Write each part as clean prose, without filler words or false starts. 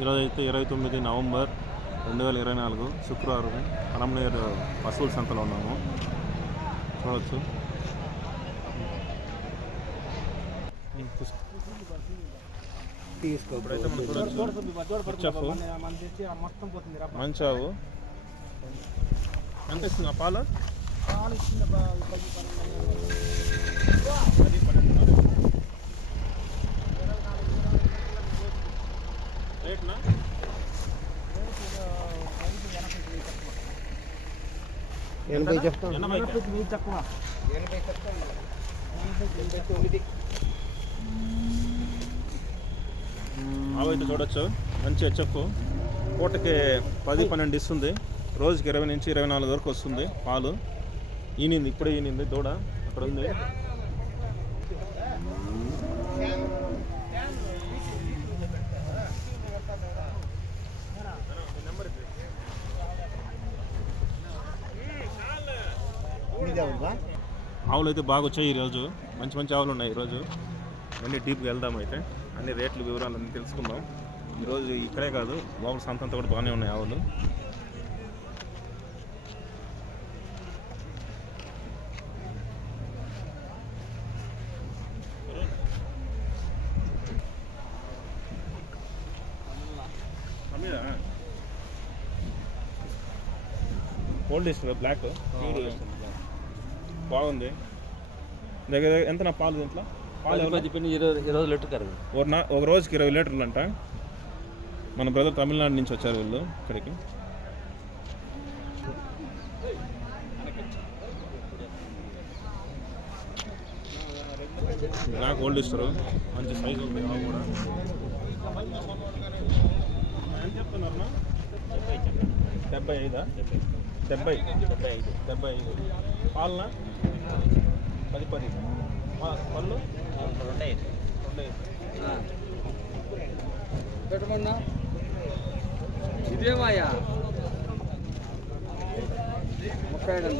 ఈరోజు అయితే 29 నవంబర్ 2024 శుక్రవారం పనమనేరు పశువుల సంతలో ఉన్నాము. చూడవచ్చు. ఇప్పుడైతే మనం చూడవచ్చు మంచావు ఎంత ఇస్తుంది ఆ పాలు? రేట్నా? 80 చెప్తాను. 80 తక్కువ. 80 చెప్తాను. 89. ఆవు అయితే చూడొచ్చు. మంచి హెచ్ఎఫ్. పూటకి 10-12 ఇస్తుంది. రోజుకి 20 నుంచి 24 వరకు వస్తుంది పాలు. ఈనింది, ఇప్పుడే ఈనింది దూడ అక్కడ ఉంది. ఆవులు అయితే బాగా వచ్చాయి ఈరోజు. మంచి మంచి ఆవులు ఉన్నాయి ఈరోజు. అన్నీ డీప్గా వెళ్దాం. అయితే అన్ని రేట్లు వివరాలు అన్నీ తెలుసుకుందాం. ఈరోజు ఇక్కడే కాదు, లోపల సంతంతా కూడా బాగానే ఉన్నాయి ఆవులు. ఓల్డ్ ఇస్తుంది బ్లాక్ బాగుంది. దగ్గర ఎంత నా పాలు దీంట్లో? పాలు 20 లీటర్ కరువు. ఒక రోజుకి 20 లీటర్లు అంట. మన బ్రదర్ తమిళనాడు నుంచి వచ్చారు వీళ్ళు ఇక్కడికి. బ్లాక్ ఓల్డ్ ఇస్తారు. మంచి సైజు ఉంది ఆవు కూడా. ఎంత చెప్తున్నారన్నా? 75. 75 పాలన 10 పళ్ళు 2 పెట్టమన్నా. ఇదేమాయా 30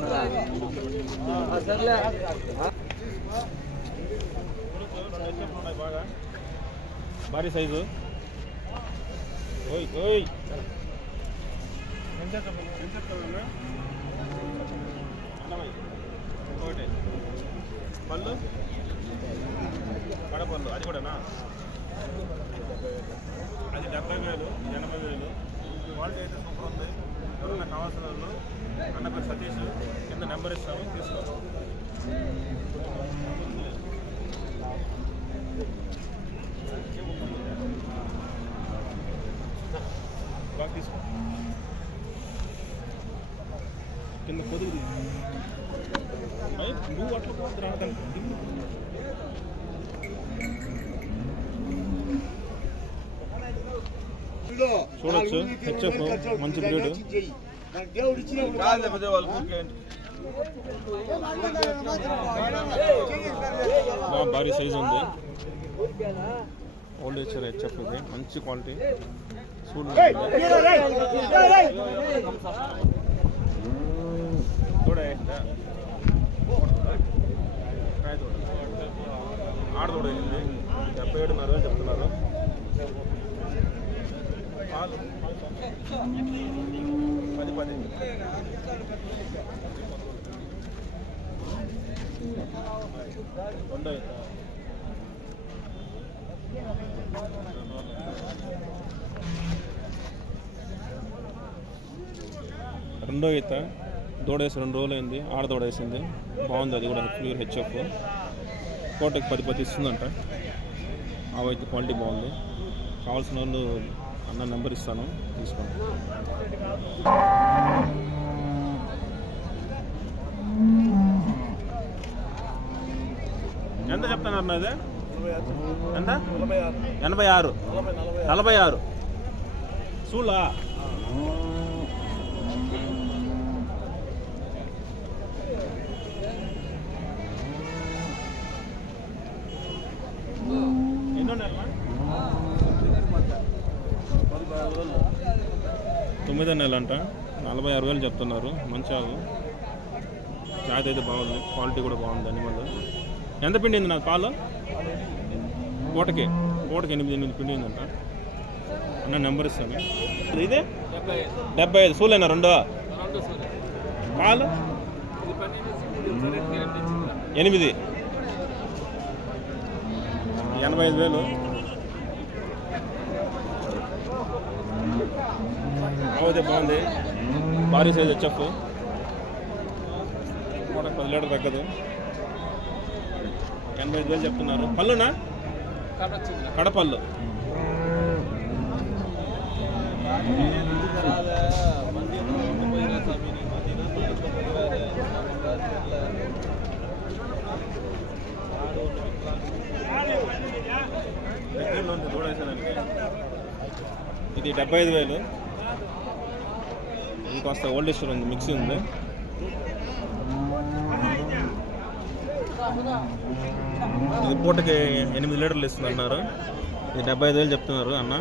సర్లే. బాగా భారీ సైజు. ఓయ్ ఓయ్ ఒకటి పళ్ళు పడపళ్ళు అది కూడానా? అది 70,000, 80,000. క్వాలిటీ అయితే సూపర్ ఉంది. ఎవరైనా కావాల్సిన వాళ్ళు అన్న పేరు సతీష్, కింద నెంబర్ ఇస్తాము, తీసుకో. బాగా తీసుకో. కింద పొదుగు నువ్వు అట్లా రాదండి. చూడొచ్చు. హెచ్ఎఫ్ మంచి బ్రీడ్. బాగా భారీ సైజు ఉంది. ఓల్డ్ హెచ్ఆర్ హెచ్ఎఫ్ ఇది. మంచి క్వాలిటీ. చూడండి ఆడదూడైంది. 77,500 చెప్తున్నారు. పాలు 10. రెండో ఈత దూడేసి 2 రోజులు అయింది. ఆడదూడేసింది. బాగుంది. అది కూడా క్లియర్ హెచ్ఎఫ్. కోటకి 10 ఇస్తుందంట. ఆ అయితే క్వాలిటీ బాగుంది. కావాల్సిన వాళ్ళు అన్న నెంబర్ ఇస్తాను, తీసుకోండి. ఎంత చెప్తున్నారు అన్నది? ఎంత? 86. 46 సూలా. ఎన్నో నెలలా? 9వ నెల అంట. 46,000 చెప్తున్నారు. మంచి ఆవు. జాతి అయితే బాగుంది. క్వాలిటీ కూడా బాగుంది. అనిమల్ ఎంత పిండింది నాకు పాలు? పూటకి 8 పిండిందంట. అన్న నెంబర్ ఇస్తాను. ఇదే 75 సూలేనా రెండో పాలు 8 85,000. అయితే బాగుంది, భారీ సైజ్ హెచ్ఎఫ్, 10 లీటర్ తగ్గదు. 85,000 చెప్తున్నారు. పళ్ళునా కడపళ్ళు. ఇది 75,000. ఇది కాస్త ఓల్డ్ ఇష్యూర్ ఉంది, మిక్సీ ఉంది. ఇది పూటకి 8 లీటర్లు ఇస్తుంది అన్నారు. ఇది 75,000 చెప్తున్నారు అన్న.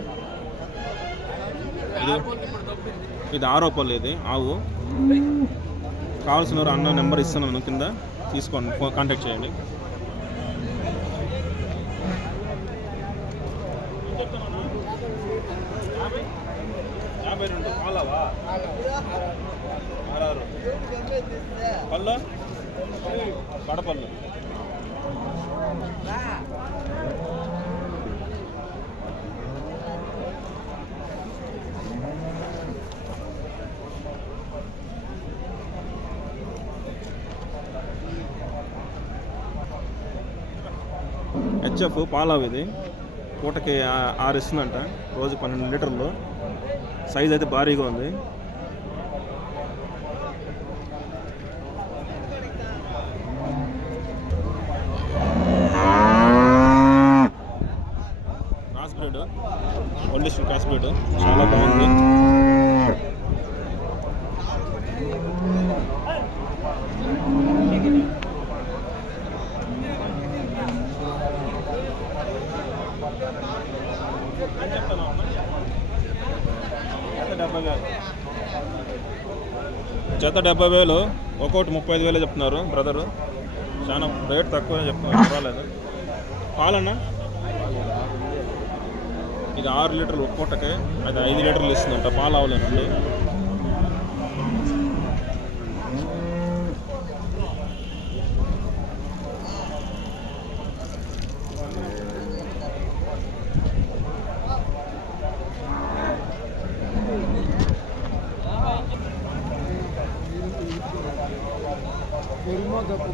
ఇది 6వ పళ్ళు. ఇది ఆవు. కావాల్సిన వారు అన్న నెంబర్ ఇస్తున్నాను కింద, తీసుకోండి, కాంటాక్ట్ చేయండి. పళ్ళు కడపళ్ళు. హెచ్ఎఫ్ పాలావు. ఇది పూటకి 6 ఇస్తుందంట, రోజు 12 లీటర్లు. సైజ్ అయితే భారీగా ఉంది. Cross breed, old issue cross breed, చాలా బాగుంది. జత 70,000, ఒక్కొక్కటి 35,000 చెప్తున్నారు బ్రదరు. చాలా రేట్ తక్కువ చెప్తున్నారు, పర్వాలేదు. పాలన్నా ఇది 6 లీటర్లు ఒక్కొక్కటికే, అది 5 లీటర్లు ఇస్తుందంట. పాలు అవ్వలేనండి.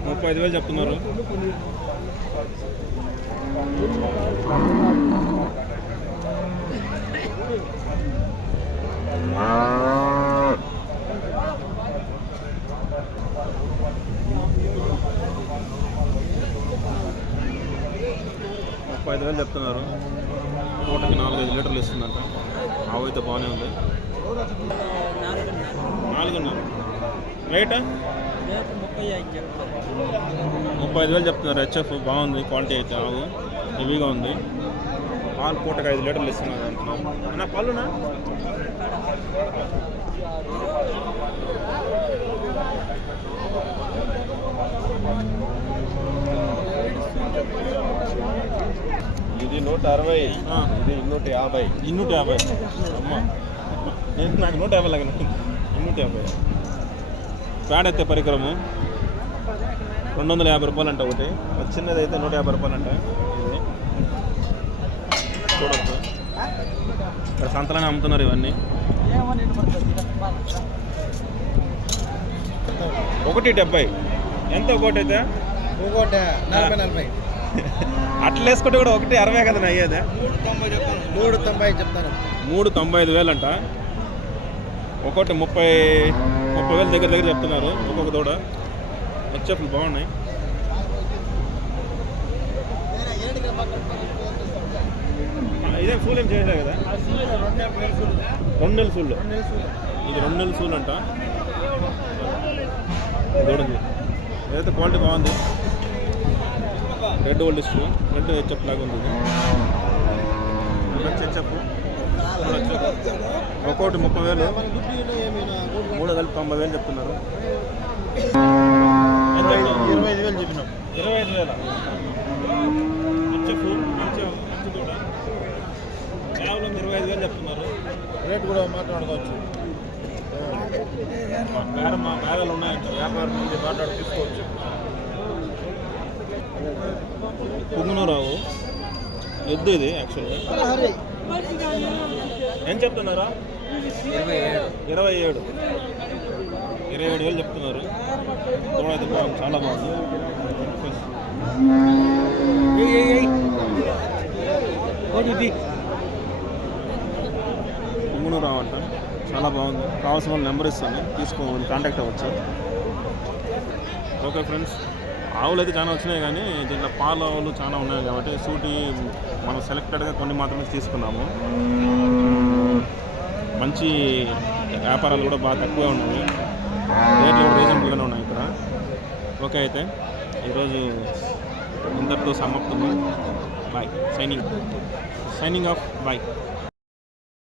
$35,000 చెప్తున్నారు. $35,000 చెప్తున్నారు. పూటకి 4-5 లీటర్లు ఇస్తుందంట. ఆవు అయితే బాగానే ఉంది. 4.5 రేటా 35,000 చెప్తున్నారు. హెచ్ఎఫ్ బాగుంది, క్వాలిటీ అయితే. ఆవు హెవీగా ఉంది. పాలు పూటకి 5 లీటర్లు ఇస్తున్నారు అంటున్నారు. అన్న పళ్ళునా ఇది 160, ఇది 250. 250 అమ్మ, నాకు 150 లాగా 250. ప్యాడ్ అయితే పరికరము $250 అంట ఒకటి. చిన్నది అయితే $150 అంట. ఇది చూడొచ్చు, ఇక్కడ సంతలోనే అమ్ముతున్నారు ఇవన్నీ. 170 ఎంత ఒకటి అయితే? 40. అట్లా వేసుకుంటే కూడా 160 కదా అయ్యేది. 390 చెప్తాను. 395,000 అంట. ఒక్కొక్కటి 30,000 దగ్గర చెప్తున్నారు ఒక్కొక్క దూడ. హెచ్ఎఫ్లు బాగున్నాయి. ఇదే సూలు ఏం చేయలేదు కదా? 2 నెలల సూళ్ళు. ఇది 2 నెలల సూలు అంట. దూడంది, ఏదైతే క్వాలిటీ బాగుంది. Red old issue, red HF లాగా ఉంది. మంచి హెచ్ఎఫ్. ఒక్కొక్కటి 30,000, 3 కలిపి 90,000 చెప్తున్నారు. 25,000 చెప్పినాం. 25,000 హెచ్ఎఫ్. మంచి దూడ కేవలం 25,000 చెప్తున్నారు. రేట్ కూడా మాట్లాడుకోవచ్చు. మా బేరాలు ఉన్నాయంట, వ్యాపారం నుండి మాట్లాడి తీసుకోవచ్చు. పుంగునూరావు ఎద్దు ఇది యాక్చువల్గా. ఏం చెప్తున్నారా? 27,000 చెప్తున్నారు. అయితే బాగుంది, చాలా బాగుంది. పుంగునూరావు అంట, చాలా బాగుంది. కావాల్సిన వాళ్ళు నెంబర్ ఇస్తాను, తీసుకోవాలి, కాంటాక్ట్ అవ్వచ్చు. ఓకే ఫ్రెండ్స్, ఆవులు అయితే చాలా వచ్చినాయి, కానీ దీంట్లో పాల ఆవులు చాలా ఉన్నాయి కాబట్టి సూటి మనం సెలెక్టెడ్గా కొన్ని మాత్రమే తీసుకున్నాము. మంచి వ్యాపారాలు కూడా బాగా తక్కువే ఉన్నాయి, రేట్లు కూడా రీజనబుల్గానే ఉన్నాయి ఇక్కడ. ఓకే, అయితే ఈరోజు ఇంతటితో సమాప్తము. Bye, signing off, bye.